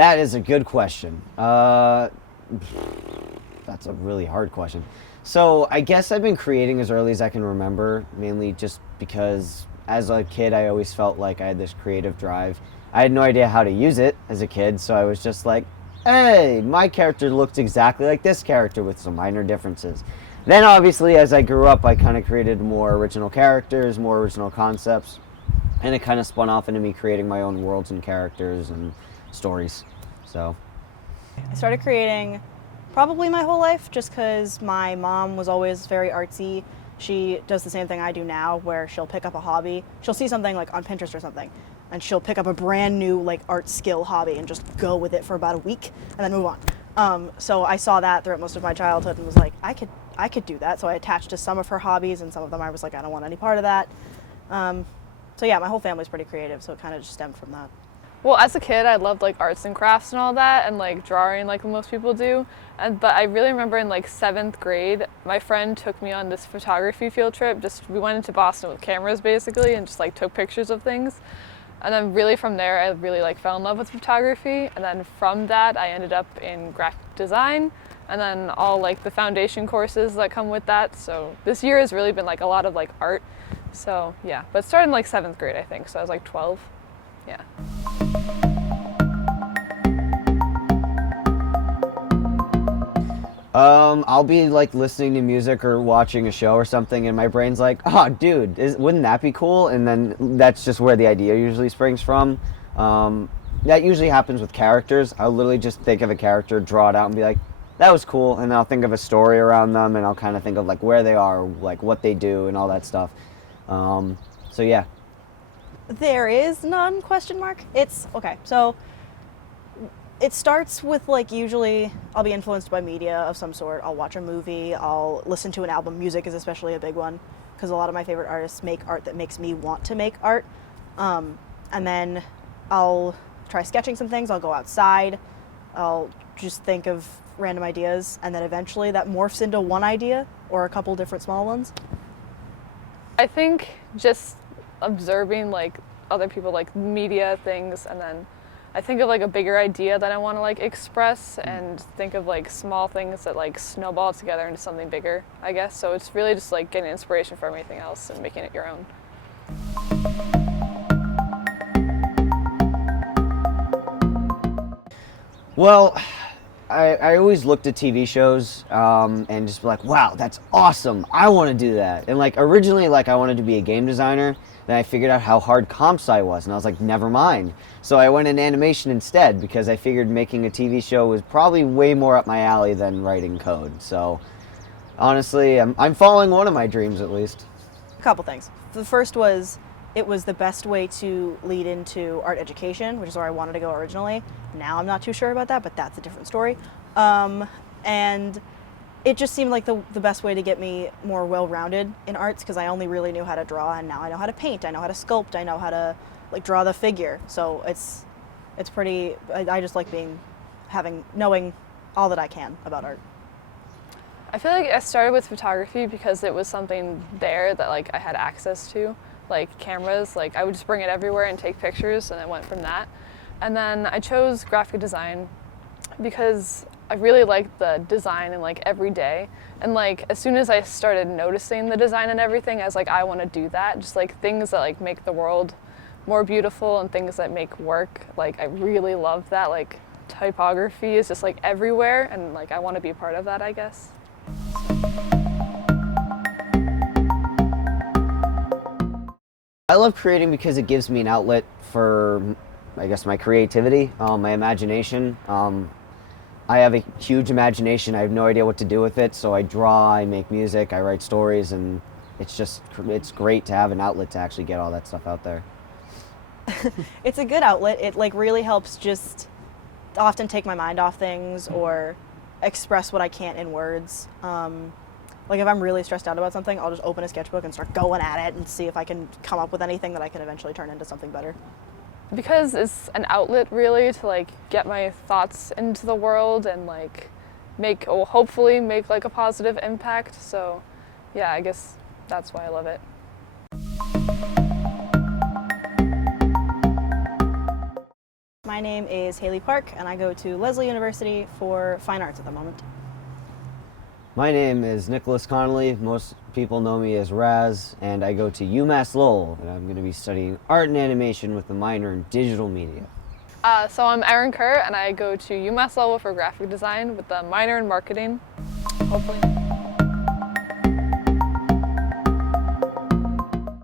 That is a good question. That's a really hard question. So I guess I've been creating as early as I can remember, mainly just because as a kid I always felt like I had this creative drive. I had no idea how to use it as a kid, so I was just like, hey, my character looks exactly like this character with some minor differences. Then obviously as I grew up I kind of created more original characters, more original concepts, and it kind of spun off into me creating my own worlds and characters and stories. So I started creating probably my whole life just because my mom was always very artsy. She does the same thing I do now where she'll pick up a hobby. She'll see something like on Pinterest or something and she'll pick up a brand new like art skill hobby and just go with it for about a week and then move on. So I saw that throughout most of my childhood and was like, I could do that. So I attached to some of her hobbies and some of them I was like, I don't want any part of that. So yeah, my whole family's pretty creative, so it kind of just stemmed from that. Well, as a kid, I loved like arts and crafts and all that, and like drawing like most people do. But I really remember in like 7th grade, my friend took me on this photography field trip. We went into Boston with cameras basically, and just like took pictures of things. And then really from there, I really like fell in love with photography. And then from that, I ended up in graphic design, and then all like the foundation courses that come with that. So this year has really been like a lot of like art. So yeah, but it started in like 7th grade, I think. So I was like 12. Yeah. I'll be like listening to music or watching a show or something, and my brain's like, "Oh, dude, wouldn't that be cool?" And then that's just where the idea usually springs from. That usually happens with characters. I'll literally just think of a character, draw it out, and be like, "That was cool," and then I'll think of a story around them, and I'll kind of think of like where they are, like what they do, and all that stuff. So yeah. There is none, question mark. It's okay. So it starts with like usually I'll be influenced by media of some sort. I'll watch a movie, I'll listen to an album. Music is especially a big one because a lot of my favorite artists make art that makes me want to make art. And then I'll try sketching some things. I'll go outside. I'll just think of random ideas, and then eventually that morphs into one idea or a couple different small ones. I think just observing like other people like media things, and then I think of like a bigger idea that I want to like express, and think of like small things that like snowball together into something bigger, I guess. So it's really just like getting inspiration from everything else and making it your own. Well, I always looked at TV shows and just be like, wow, that's awesome. I want to do that. And like originally, like I wanted to be a game designer. Then I figured out how hard comp sci was, and I was like, never mind. So I went into animation instead because I figured making a TV show was probably way more up my alley than writing code. So honestly, I'm following one of my dreams at least. A couple things. The first was it was the best way to lead into art education, which is where I wanted to go originally. Now I'm not too sure about that, but that's a different story. And it just seemed like the best way to get me more well-rounded in arts because I only really knew how to draw, and now I know how to paint, I know how to sculpt, I know how to like draw the figure. So it's pretty. I just like knowing all that I can about art. I feel like I started with photography because it was something there that like I had access to, like cameras. Like I would just bring it everywhere and take pictures, and I went from that. And then I chose graphic design because I really liked the design and like every day. And like as soon as I started noticing the design and everything, I was like, I want to do that. Just like things that like make the world more beautiful and things that make work. Like I really love that. Like typography is just like everywhere, and like I want to be a part of that, I guess. I love creating because it gives me an outlet for, I guess, my creativity, my imagination. I have a huge imagination. I have no idea what to do with it, so I draw, I make music, I write stories, and it's great to have an outlet to actually get all that stuff out there. It's a good outlet. It like really helps just often take my mind off things or express what I can't in words. Like if I'm really stressed out about something, I'll just open a sketchbook and start going at it and see if I can come up with anything that I can eventually turn into something better. Because it's an outlet really to like get my thoughts into the world and like hopefully make like a positive impact. So yeah, I guess that's why I love it. My name is Haley Park, and I go to Lesley University for fine arts at the moment. My name is Nicholas Connolly. Most people know me as Raz, and I go to UMass Lowell, and I'm going to be studying art and animation with a minor in digital media. So I'm Erin Kerr, and I go to UMass Lowell for graphic design with a minor in marketing. Hopefully.